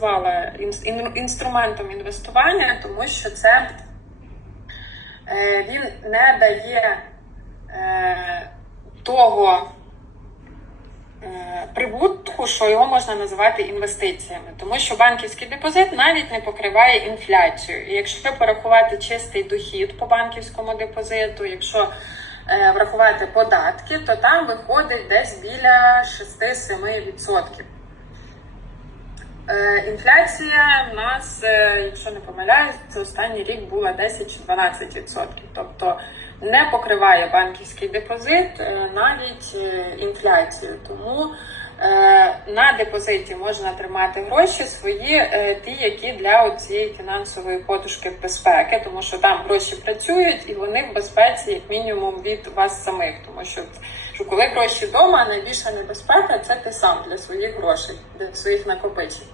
назвала ін- ін- інструментом інвестування, тому що це е, він не дає е, того е, прибутку, що його можна називати інвестиціями, тому що банківський депозит навіть не покриває інфляцію. І якщо порахувати чистий дохід по банківському депозиту, якщо врахувати податки, то там виходить десь біля 6-7%. Е, Інфляція в нас, е, якщо не помиляюсь, це останній рік була 10 чи 12%. Тобто не покриває банківський депозит е, навіть інфляцію. Тому на депозиті можна тримати гроші свої, ті, які для цієї фінансової подушки безпеки, тому що там гроші працюють і вони в безпеці, як мінімум, від вас самих. Тому що, що коли гроші вдома, найбільша небезпека це ти сам для своїх грошей, для своїх накопичень.